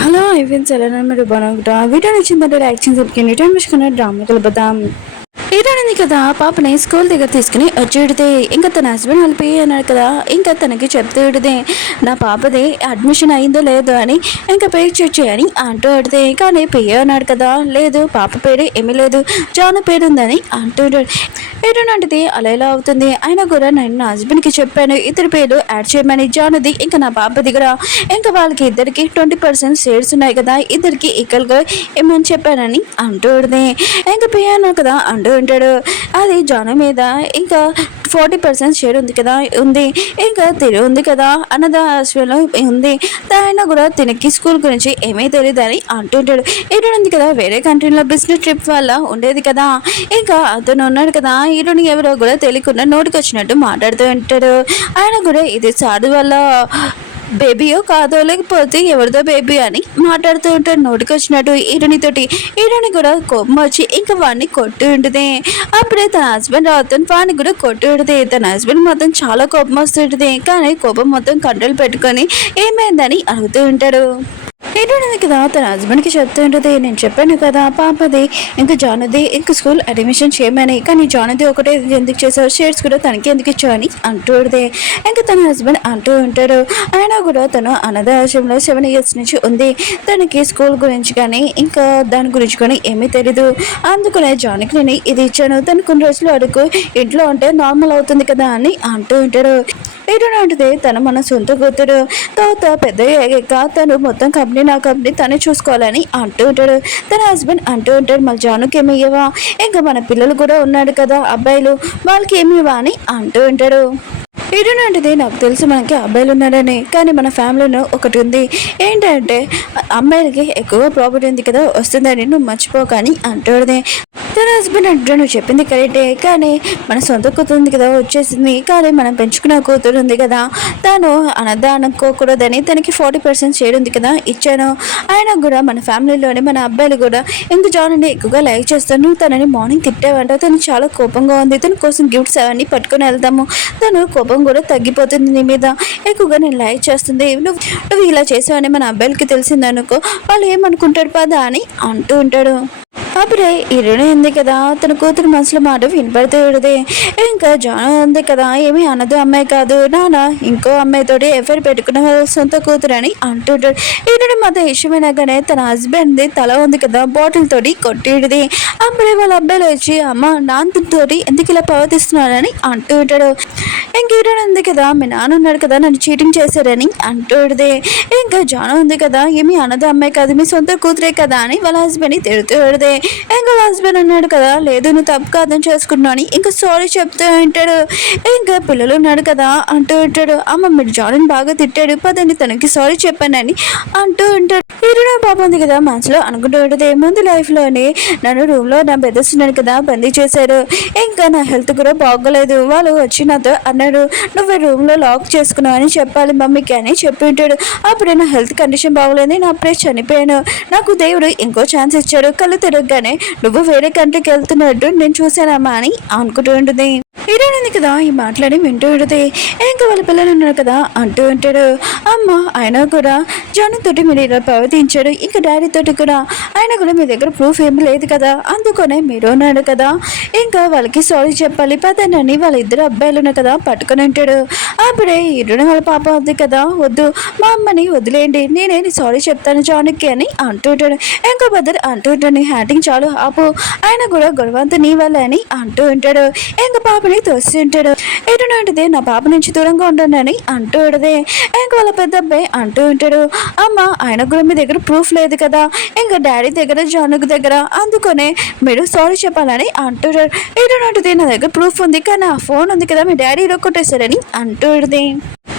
Hello ఐవెన్స్ ఎలా మీరు బాగుంటా వీడియో నచ్చిందంటే లైక్ చేసి సబ్స్క్రైబ్ చేసుకుని డ్రామా కలుపుతాం. ఏడాడింది కదా పాపని స్కూల్ దగ్గర తీసుకుని వచ్చేడితే ఇంకా తన హస్బెండ్ వెళ్ళిపోయి అన్నాడు కదా. ఇంకా తనకి చెప్తూ ఇడితే నా పాపది అడ్మిషన్ అయిందో లేదో అని ఇంకా పేరు చెక్ చేయని అంటూ అడితే కానీ పియ్య అన్నాడు కదా. లేదు పాప పేరు ఏమీ లేదు జాను పేరు ఉందని అంటూ ఏటంటే అలా ఎలా అవుతుంది అయినా కూడా నేను నా హస్బెండ్కి చెప్పాను ఇద్దరి పేరు యాడ్ చేయమని జానుది ఇంకా నా పాపది కూడా ఇంకా వాళ్ళకి ఇద్దరికి 20% షేర్స్ ఉన్నాయి కదా ఇద్దరికి ఈక్వల్గా ఏమని చెప్పానని అంటూ ఇంకా పియానో కదా అంటూ ఉంటాడు. అది జాను మీద ఇంకా 40% షేర్ ఉంది కదా ఉంది ఇంకా తిరిగి ఉంది కదా అన్నదా హాస్పిటల్లో ఉంది. ఆయన కూడా తినకి స్కూల్ గురించి ఏమీ తెలియదు అని అంటుంటాడు. ఏంటంది కదా వేరే కంట్రీలో బిజినెస్ ట్రిప్ వల్ల ఉండేది కదా ఇంకా అతను ఉన్నాడు కదా హీరోని ఎవరో కూడా తెలియకుండా నోటికి వచ్చినట్టు మాట్లాడుతూ ఉంటాడు. ఆయన కూడా ఇది సాధు వల్ల బేబీయో కాదో లేకపోతే ఎవరిదో బేబీ అని మాట్లాడుతూ ఉంటాడు నోటికి వచ్చినట్టు హీరోనితోటి. హీరోని కూడా కోపం వచ్చి ఇంకా వాడిని కొట్టి ఉంటుంది. అప్పుడే తన హస్బెండ్ అవుతుంది వాడిని కూడా కొట్టి ఉంటుంది. తన హస్బెండ్ మొత్తం చాలా కోపం వస్తుంటుంది కానీ కోపం మొత్తం కంట్రోల్ పెట్టుకొని ఏమైందని అడుగుతూ ఉంటాడు. ఏంటంటే కదా తన హస్బెండ్కి చెప్తూ ఉంటుంది నేను చెప్పాను కదా పాపది ఇంకా జానుది ఇంకా స్కూల్ అడ్మిషన్ చేయమని కానీ జానుది ఒకటే ఎందుకు చేసావు షేర్స్ కూడా తనకి ఎందుకు ఇచ్చావు అని అంటూ ఉంటుంది. ఇంకా తన హస్బెండ్ అంటూ ఉంటాడు. అయినా కూడా తను అనాథాశ్రమంలో 7 years నుంచి ఉంది. తనకి స్కూల్ గురించి కానీ ఇంకా దాని గురించి కానీ ఏమీ తెలీదు. అందుకనే జానికి నేను ఇది ఇచ్చాను తను కొన్ని రోజులు అడుగు ఇంట్లో ఉంటే నార్మల్ అవుతుంది కదా అని అంటూ ఉంటాడు. ఏంటంటే తను మన సొంత కూతురు తర్వాత పెద్ద అయ్యాక తను మొత్తం కంపెనీ నా కంపెనీ తనే చూసుకోవాలని అంటూ ఉంటాడు. తన హస్బెండ్ అంటూ ఉంటాడు మళ్ళీ జానుకి ఏమి ఇవ్వవా ఇంకా మన పిల్లలు కూడా ఉన్నాడు కదా అబ్బాయిలు వాళ్ళకి ఏమి ఇవ్వా అని అంటూ ఉంటాడు. ఏంటంటే నాకు తెలుసు మనకి అబ్బాయిలు ఉన్నారని కానీ మన ఫ్యామిలీలో ఒకటి ఉంది ఏంటంటే అమ్మాయిలకి ఎక్కువ ప్రాపర్టీ ఉంది కదా వస్తుందని నువ్వు మర్చిపోకని అంటాడుదే. తన హస్బెండ్ అంటే నువ్వు చెప్పింది కరెక్టే కానీ మన సొంత కూతురు ఉంది కదా వచ్చేసింది కానీ మనం పెంచుకున్న కూతురు ఉంది కదా తను అనద్దా అనుకోకూడదని తనకి 40% షేర్ ఉంది కదా ఇచ్చాను. ఆయన కూడా మన ఫ్యామిలీలోనే మన అబ్బాయిలు కూడా ఇంక జాన్ని ఎక్కువగా లైక్ చేస్తాను. తనని మార్నింగ్ తిట్టేవంట తను చాలా కోపంగా ఉంది తన కోసం గిఫ్ట్స్ అవన్నీ పట్టుకొని వెళ్తాము తను కోపం కూడా తగ్గిపోతుంది నీ మీద ఎక్కువగా నేను లైక్ చేస్తుంది. నువ్వు ఇలా చేసావని మన అబ్బాయిలకి తెలిసిందనుకో వాళ్ళు ఏమనుకుంటారు పదా అని అంటూ ఉంటాడు. అప్పుడే ఇరుణ ఉంది కదా తన కూతురు మనసులో మాట వినపడితే విడదే ఇంకా జాను ఉంది కదా ఏమీ అనదు అమ్మాయి కాదు నాన్న ఇంకో అమ్మాయితోటి ఎఫ్ఐఆర్ పెట్టుకున్న సొంత కూతురు అని అంటుంటాడు. ఇరుడి మత ఇష్టమైనాగానే తన హస్బెండ్ తల ఉంది కదా బాటిల్ తోటి కొట్టిడిది. అప్పుడే వాళ్ళ అబ్బాయిలు వచ్చి అమ్మ నాన్నతోటి ఎందుకు ఇలా ప్రవర్తిస్తున్నానని అంటూ ఉంటాడు. ఇంక ఇరుడు ఉంది కదా మీ నాన్న ఉన్నాడు కదా నన్ను చీటింగ్ చేశారని అంటూడిది. ఇంకా జాను ఉంది కదా ఏమీ అనదు అమ్మాయి కాదు మీ సొంత కూతురే కదా అని వాళ్ళ హస్బెండ్ని తిడుతూ విడదే. ఇంకా హస్బెండ్ అన్నాడు కదా లేదు నువ్వు తప్పు కాదని చేసుకున్నాను ఇంకా సారీ చెప్తూ ఉంటాడు. ఇంకా పిల్లలు ఉన్నాడు కదా అంటూ ఉంటాడు అమ్మ మీరు జాయిన్ బాగా తిట్టాడు పదండి తనకి సారీ చెప్పానని అంటూ ఉంటాడు. హీరోయిన్ పాప ఉంది కదా మనసులో అనుకుంటూ ఉంటుంది ముందు లైఫ్లోని నన్ను రూమ్లో నా బెదర్స్తున్నాడు కదా బందీ చేశారు ఇంకా నా హెల్త్ కూడా బాగోలేదు వాళ్ళు వచ్చి నాతో అన్నాడు నువ్వు రూమ్లో లాక్ చేసుకున్నావు అని చెప్పాలి మమ్మీకి అని చెప్పి ఉంటాడు. అప్పుడే నా హెల్త్ కండిషన్ బాగోలేదు నేను అప్పుడే చనిపోయాను నాకు దేవుడు ఇంకో ఛాన్స్ ఇచ్చాడు కళ్ళు తిరగగానే నువ్వు వేరే కంట్రీకి వెళ్తున్నట్టు నేను చూశానమ్మా అని అనుకుంటూ ఉంటుంది. హీరోయిన్ కదా ఈ మాట్లాడి వింటూ ఉంటుంది. ఇంకా వాళ్ళ పిల్లలు ఉన్నారు కదా అంటూ ఉంటాడు అమ్మ ఆయన కూడా జాను తోటి మీరు ఇలా ప్రవర్తించాడు ఇంకా డాడీ తోటి కూడా ఆయన కూడా మీ దగ్గర ప్రూఫ్ ఏమి లేదు కదా అందుకనే మీరు ఉన్నాడు కదా ఇంకా వాళ్ళకి సారీ చెప్పాలి పదనని వాళ్ళ ఇద్దరు అబ్బాయిలు ఉన్నారు కదా పట్టుకొని ఉంటాడు. అప్పుడే హీరోయిన్ వాళ్ళ పాప ఉంది కదా వద్దు మా అమ్మని వదిలేయండి నేనే సారీ చెప్తాను జానుకి అని అంటూ ఉంటాడు. ఇంకా బదర్ అంటూ ఉంటాడు హ్యాటింగ్ చాలు ఆపు ఆయన కూడా గొడవంతా నీ వల్ల అని అంటూ ఉంటాడు. ఇంకా పాపని తోసి ఉంటాడు. ఏంటంటే నా పాప నుంచి దూరంగా ఉంటానని అంటూ ఉండదే. ఇంకా వాళ్ళ పెద్ద అబ్బాయి అంటూ ఉంటాడు అమ్మ ఆయన కూడా మీ దగ్గర ప్రూఫ్ లేదు కదా ఇంకా డాడీ దగ్గర జానుకు దగ్గర అందుకనే మీరు సారీ చెప్పాలని అంటున్నాడు. ఏంటంటే నా దగ్గర ప్రూఫ్ ఉంది కానీ ఆ ఫోన్ ఉంది కదా మీ డాడీ కొట్టేశారని అంటూ ఉంటుంది.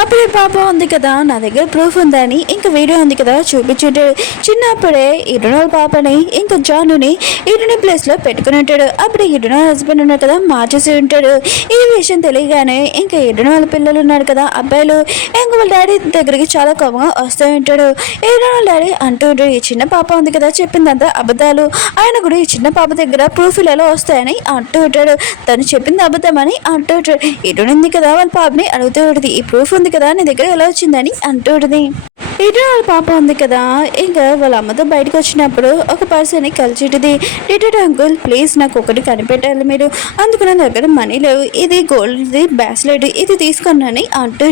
అప్పుడే పాప ఉంది కదా నా దగ్గర ప్రూఫ్ ఉందని ఇంకా వీడియో ఉంది కదా చూపించుంటాడు. చిన్నప్పుడే ఇరునోళ్ళ పాపని ఇంకా జానుని ఇరుని ప్లేస్లో పెట్టుకుని ఉంటాడు. అప్పుడు ఇరునో హస్బెండ్ ఉన్నాడు కదా మార్చేసి ఉంటాడు. ఈ విషయం తెలియగానే ఇంకా ఇరునో వాళ్ళ పిల్లలు ఉన్నారు కదా అబ్బాయిలు ఇంకా వాళ్ళ డాడీ దగ్గరికి చాలా కోపంగా వస్తూ ఉంటాడు. ఇరునో వాళ్ళ డాడీ అంటూ ఉంటాడు ఈ చిన్న పాప ఉంది కదా చెప్పిందంతా అబద్ధాలు ఆయన కూడా ఈ చిన్న పాప దగ్గర ప్రూఫ్లు ఎలా వస్తాయని అంటూ ఉంటాడు. తను చెప్పింది అబద్ధమని అంటూ ఉంటాడు. ఇరునుంది కదా వాళ్ళ పాపని అడుగుతూ ఉంటుంది ఈ ప్రూఫ్ ఉంది కదా నీ దగ్గర ఎలా వచ్చిందని అంటూ ఉంటుంది. ఇటు వాళ్ళ పాప ఉంది కదా, ఇంకా వాళ్ళ అమ్మతో బయటకు వచ్చినప్పుడు ఒక పర్సన్ని కలిసిటిది. డిటెక్టివ్ అంకుల్ ప్లీజ్ నాకు ఒకటి కనిపెట్టాలి మీరు, అందుకు నా దగ్గర మనీ లేవు, ఇది గోల్డ్ది బ్రాస్లెట్ ఇది తీసుకున్నాను అంటూ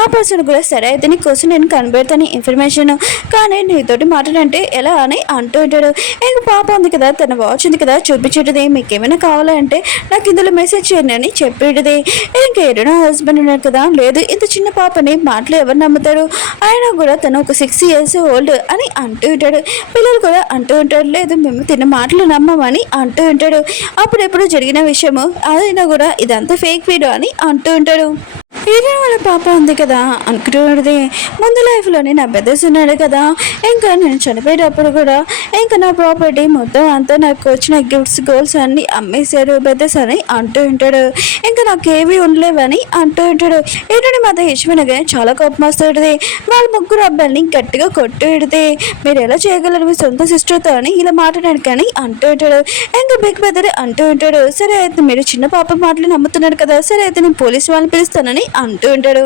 ఆ పర్సన్ కూడా సరే అయితే నీ కోసం నేను కనిపెడతాను ఇన్ఫర్మేషన్, కానీ నీతోటి మాట్లాడంటే ఎలా అని అంటూ ఉంటాడు. ఇంక పాప ఉంది కదా, తన వాచ్ ఉంది కదా చూపించేటిది, మీకు ఏమైనా కావాలంటే నాకు ఇందులో మెసేజ్ చేయండి అని చెప్పేటిది. ఇంకా ఏదైనా హస్బెండ్ ఉన్నాడు కదా, లేదు ఇంత చిన్న పాపని మాటలు ఎవరు నమ్ముతారు, ఆయన కూడా తను ఒక 6 years ఓల్డ్ అని అంటూ ఉంటాడు. పిల్లలు కూడా అంటూ ఉంటాడు, లేదు మేము తిన్న మాటలు నమ్మమని అంటూ ఉంటాడు. అప్పుడెప్పుడు జరిగిన విషయము అయినా కూడా ఇదంతా ఫేక్ వీడియో అని అంటూ ఉంటాడు. హీరోయిన్ వాళ్ళ పాప ఉంది కదా అనుకుంటున్నది, ముందు లైఫ్లోనే నా బ్రదర్స్ ఉన్నాడు కదా, ఇంకా నేను చనిపోయేటప్పుడు కూడా ఇంకా నా ప్రాపర్టీ మొత్తం అంతా నాకు వచ్చిన గిఫ్ట్స్ గోల్స్ అన్ని అమ్మేశారు బ్రదర్స్ అని అంటూ ఉంటాడు. ఇంకా నాకు ఏవి ఉండలేవని అంటూ ఉంటాడు. ఏంటంటే మా యశ్వనగా చాలా కోపం వస్తుంది, వాళ్ళ ముగ్గురు అబ్బాయిని గట్టిగా కొట్టు పెడితే మీరు ఎలా చేయగలరు మీ సొంత సిస్టర్తో అని ఇలా మాట్లాడాడు కానీ అంటూ ఉంటాడు. ఇంకా బిగ్ బ్రదర్ అంటూ ఉంటాడు, సరే అయితే మీరు చిన్న పాప మాటలు నమ్ముతున్నారు కదా, సరే అయితే నేను పోలీసు వాళ్ళని పిలుస్తానని అంటూ ఉంటాడు.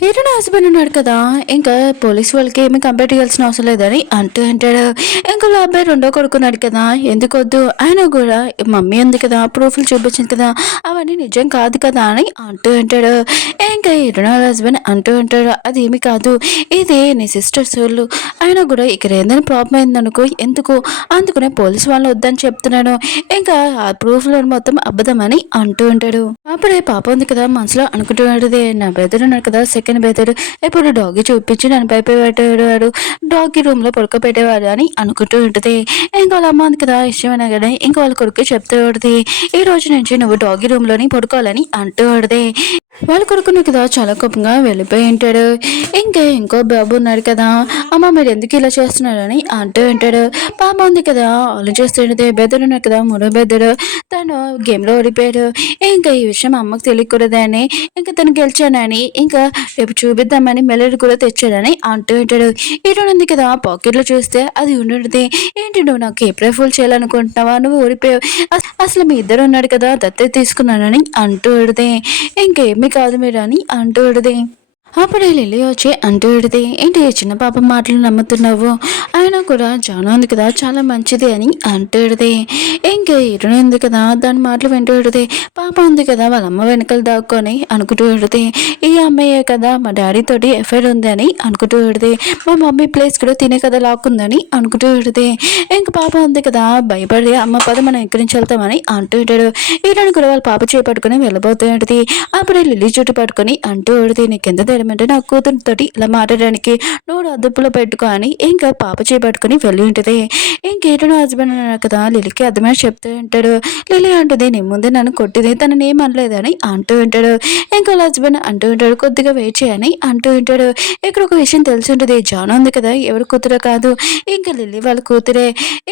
హీరోయిన్ హస్బెండ్ ఉన్నాడు కదా, ఇంకా పోలీస్ వాళ్ళకి ఏమి కంప్లైంట్ చేయాల్సిన అవసరం లేదని అంటూ అంటాడు. ఇంకా వాళ్ళ అబ్బాయి రెండో కొడుకున్నాడు కదా, ఎందుకు వద్దు ఆయన కూడా మమ్మీ ఉంది కదా ప్రూఫ్లు చూపించింది కదా అవన్నీ నిజం కాదు కదా అని అంటూ అంటాడు. ఇంకా హీరోయిన్ హస్బెండ్ అంటూ అంటాడు, అది ఏమి కాదు ఇది నీ సిస్టర్స్ వాళ్ళు, ఆయన కూడా ఇక్కడ ఏదైనా ప్రాబ్లం అయిందనుకో ఎందుకు అందుకునే పోలీస్ వాళ్ళు వద్దని చెప్తున్నాను, ఇంకా ఆ ప్రూఫ్లు మొత్తం అబద్ధమని అంటూ ఉంటాడు. అప్పుడే పాప ఉంది కదా మనసులో అనుకుంటున్నాడు, నా బ్రదర్ ఉన్నాడు కదా సెకండ్ బ్రదర్ ఇప్పుడు డాగి చూపించి నన్ను పెట్టేవాడు, డాగి రూమ్ లో పడుకోబెట్టేవాడు అని అనుకుంటూ ఉంటుంది. ఇంకా వాళ్ళ అమ్మ ఉంది కదా ఇష్టమైనా కానీ ఇంకా వాళ్ళ కొడుకు చెప్తూ ఉంటుంది, ఈ రోజు నుంచి నువ్వు డాగి రూమ్ లోని పడుకోవాలని అంటూ ఉంటుంది. వాళ్ళ కొడుకుని కదా చాలా కోపంగా వెళ్ళిపోయి ఉంటాడు. ఇంకా ఇంకో బాబు ఉన్నాడు కదా, అమ్మ మీరు ఎందుకు ఇలా చేస్తున్నారని అంటూ ఉంటాడు. పాప ఉంది కదా ఆలోచిస్తుంటే బెదరు ఉన్నాడు కదా మూడో బెదరు, తను గేమ్లో ఓడిపోయాడు, ఇంకా ఈ విషయం అమ్మకు తెలియకూడదని ఇంకా తను గెలిచానని ఇంకా రేపు చూపిద్దామని మెలడీ కూడా తెచ్చాడని అంటూ ఉంటాడు. ఈరోజు ఉంది కదా పాకెట్లో చూస్తే అది ఉండుంటుంది, ఏంటి నువ్వు నాకు ఏప్రిల్ ఫుల్ చేయాలనుకుంటున్నావా, నువ్వు ఓడిపోయావు, అసలు మీ ఇద్దరు ఉన్నాడు కదా దత్తత తీసుకున్నానని అంటూ ఉడితే, ఇంకేమి కాదు మీరు అని అంటూ ఉడితే. అప్పుడే లిల్లీ వచ్చి అంటూ విడితే, ఏంటి చిన్న పాప మాటలు నమ్ముతున్నావు, ఆయన కూడా జాను ఉంది కదా చాలా మంచిది అని అంటూ విడితే. ఇంకా ఇరుని ఉంది కదా దాని మాటలు వింటూ విడితే, పాప ఉంది కదా వాళ్ళ అమ్మ వెనకలు దాక్కొని అనుకుంటూ విడితే, ఈ అమ్మాయే కదా మా డాడీ తోటి ఎఫ్ఐఆర్ ఉంది అని అనుకుంటూ విడితే, మా మమ్మీ ప్లేస్ కూడా తినే కదా లాక్కుందని అనుకుంటూ విడితే. ఇంక పాప ఉంది కదా భయపడి అమ్మ పద మనం ఎక్కడి నుంచి వెళ్తామని అంటూ ఉంటాడు. ఈరోజు కూడా వాళ్ళ పాప చేపట్టుకుని వెళ్ళబోతూ ఉంటుంది. అప్పుడే లిల్లీ చుట్టూ పట్టుకొని అంటూ విడితే, నీకెంత అంటే నా కూతురుతోటి ఇలా మాట్లాడడానికి నువ్వు అదుపులో పెట్టుకో అని ఇంకా పాప చేపట్టుకుని వెళ్ళి ఉంటుంది. ఇంకేటో హస్బెండ్ అన్నాడు కదా లిలీకి అర్థమని చెప్తూ ఉంటాడు. లిలీ అంటుంది నీ ముందే నన్ను కొట్టింది తనని ఏం అనలేదని అంటూ ఉంటాడు. ఇంకా హస్బెండ్ అంటూ ఉంటాడు కొద్దిగా వెయిట్ చేయని అంటూ ఉంటాడు. ఇక్కడ ఒక విషయం తెలిసి ఉంటుంది, జాను ఉంది కదా ఎవరి కూతురో కాదు ఇంకా లిల్లీ వాళ్ళ కూతురే,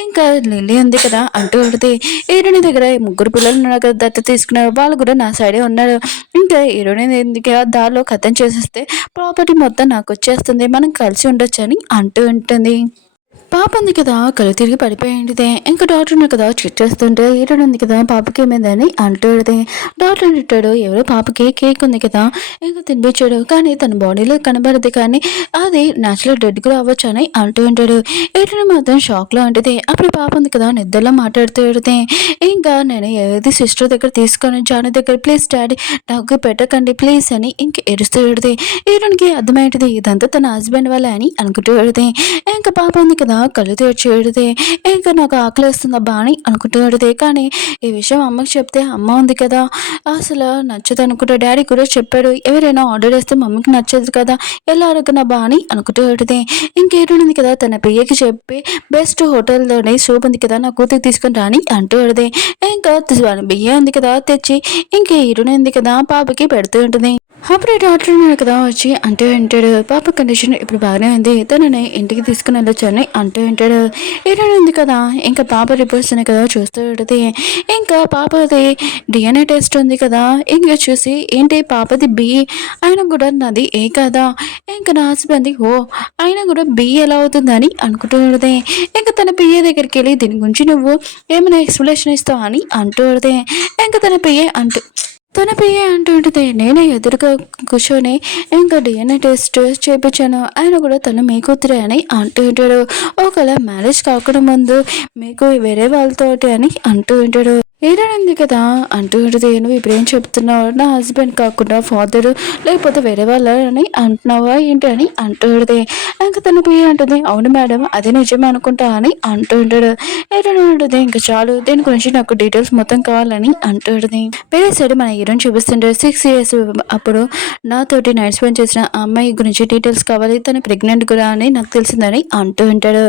ఇంకా లిల్లీ ఉంది కదా అంటూ ఉంటుంది. ఈరోని దగ్గర ముగ్గురు పిల్లలు ఉన్నారు కదా దత్త తీసుకున్నారు, వాళ్ళు కూడా నా సైడే ఉన్నారు, ఇంకా ఈరోని ఎందుకు దారిలో కథం చేసేస్తే ప్రాపర్టీ మొత్తం నాకు వచ్చేస్తుంది, మనం కలిసి ఉండొచ్చు అని అంటూ ఉంటుంది. పాప ఉంది కదా కళ్ళు తిరిగి పడిపోయింది. ఇంకా డాక్టర్ ఉంది కదా చెక్ చేస్తుంటే ఈరోడు ఉంది కదా పాపకి ఏమైందని అంటుంది. డాక్టర్ అంటాడు ఎవరో పాపకి కేక్ ఉంది కదా ఇంకా తినిపించాడు, కానీ తన బాడీలో కనబడదు కానీ అది న్యాచురల్ డెడ్ కూడా అవ్వచ్చు అని అంటూ ఉంటాడు. ఈరోడు మాత్రం షాక్లో ఉంటుంది. అప్పుడు పాప ఉంది కదా నిద్రలో మాట్లాడుతూ ఉంటుంది, ఇంకా నేను ఏది సిస్టర్ దగ్గర తీసుకొని జాను దగ్గర ప్లీజ్ డాడీ నాకు పెట్టకండి ప్లీజ్ అని ఇంక ఏడుస్తూ ఉంటుంది. ఈరోడికి అర్థమైంది ఇదంతా తన హస్బెండ్ వల్ల అని అనుకుంటూ ఉంటుంది. ఇంకా పాప ఉంది కదా కళ్ళు తెరిచి ఏడితే, ఇంకా నాకు ఆకలిస్తుంది అబ్బా అని అనుకుంటూ ఏడితే, కానీ ఈ విషయం అమ్మకి చెప్తే అమ్మ ఉంది కదా అసలు నచ్చదు అనుకుంటా, డాడీ కూడా చెప్పాడు ఎవరైనా ఆర్డర్ చేస్తే మమ్మీకి నచ్చదు కదా ఎలా అడగనబ్బా అని అనుకుంటూ ఏడితే. ఇంకేటుంది కదా తన పియ్యకి చెప్పి బెస్ట్ హోటల్లోనే సూప్ ఉంది కదా నా కూతురికి తీసుకొని రాని అంటూ ఏడితే, ఇంకా బియ్యం ఉంది కదా తెచ్చి ఇంకా ఈరుని ఉంది కదా పాపకి పెడుతూ ఉంటుంది. అప్పుడు డాక్టర్ ఉన్నాడు కదా వచ్చి అంటూ ఉంటాడు పాప కండిషన్ ఇప్పుడు బాగానే ఉంది, తనని ఇంటికి తీసుకుని వెళ్ళొచ్చు అని అంటూ ఉంటాడు. ఈరోజు ఉంది కదా ఇంకా పాప రిపోర్ట్స్ ఉన్నాయి కదా చూస్తూ ఉంటుంది. ఇంకా పాపది డిఎన్ఏ టెస్ట్ ఉంది కదా ఇంకా చూసి ఏంటి పాపది బి అయినా కూడా నాది ఏ కదా, ఇంకా నా హస్బెండ్ ఓ అయినా కూడా బి ఎలా అవుతుందని అనుకుంటూ ఉంటుంది. ఇంకా తన పిఏ దగ్గరికి వెళ్ళి దీని గురించి నువ్వు ఏమైనా ఎక్స్ప్లెనేషన్ ఇస్తావు అని అంటూ ఉంటుంది. ఇంకా తన పిఏ అంటూ తన పియ్య అంటూ ఉంటుంది. నేనే ఎదురుగా కూర్చొని ఇంకా డిఎన్ఏ టెస్ట్ చేయించాను. ఆయన కూడా తను మీ కూతురే అని అంటూ ఉంటాడు. ఒకవేళ మ్యారేజ్ కాకుండా ముందు మీకు వేరే వాళ్ళతోటి అని అంటూ ఉంటాడు. ఏడాడింది కదా అంటూ ఉంటుంది. నువ్వు ఇప్పుడేం చెప్తున్నావు? నా హస్బెండ్ కాకుండా ఫాదర్ లేకపోతే వేరే వాళ్ళని అంటున్నావా ఏంటి అని అంటూ ఉంటుంది. ఇంకా తన పియ్య అంటుంది, అవును మేడం అదే నిజమే అనుకుంటా అని అంటూ ఉంటాడు. ఏడాడు ఉంటుంది, ఇంకా చాలు దీని గురించి నాకు డీటెయిల్స్ మొత్తం కావాలని అంటూ ఉంటుంది. వేరే సైడ్ మన హీరోని చూపిస్తుంటే 6 years అప్పుడు నాతోటి నైట్ స్పెండ్ చేసిన ఆ అమ్మాయి గురించి డీటెయిల్స్ కావాలి, తను ప్రెగ్నెంట్ కూడా అని నాకు తెలిసిందని అంటూ ఉంటాడు.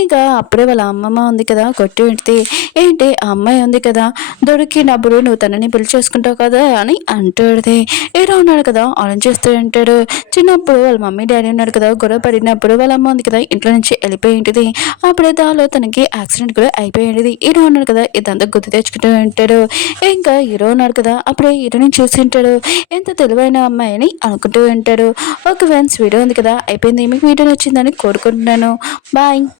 ఇంకా అప్పుడే వాళ్ళ అమ్మమ్మ ఉంది కదా కొట్టి ఉంటుంది. ఏంటి ఆ అమ్మాయి ఉంది కదా దొరికినప్పుడు నువ్వు తనని పెళ్లి చేసుకుంటావు కదా అని అంటాడు. ఏదో ఉన్నాడు కదా ఆలోచిస్తూ ఉంటాడు. చిన్నప్పుడు వాళ్ళ మమ్మీ డాడీ ఉన్నాడు కదా గొడవ పడినప్పుడు వాళ్ళ అమ్మ ఉంది కదా ఇంట్లో నుంచి వెళ్ళిపోయి ఉంటుంది. అప్పుడే దానిలో తనకి యాక్సిడెంట్ కూడా అయిపోయింది. హీరో ఉన్నాడు కదా ఇదంతా గుర్తు తెచ్చుకుంటూ ఉంటాడు. ఇంకా హీరో ఉన్నాడు కదా అప్పుడే హీరోని చూసి ఉంటాడు. ఎంత తెలివైన అమ్మాయి అని అనుకుంటూ ఉంటాడు. ఒక ఫ్రెండ్స్ వీడియో ఉంది కదా అయిపోయింది. మీకు వీడియో నచ్చిందని కోరుకుంటున్నాను. బాయ్.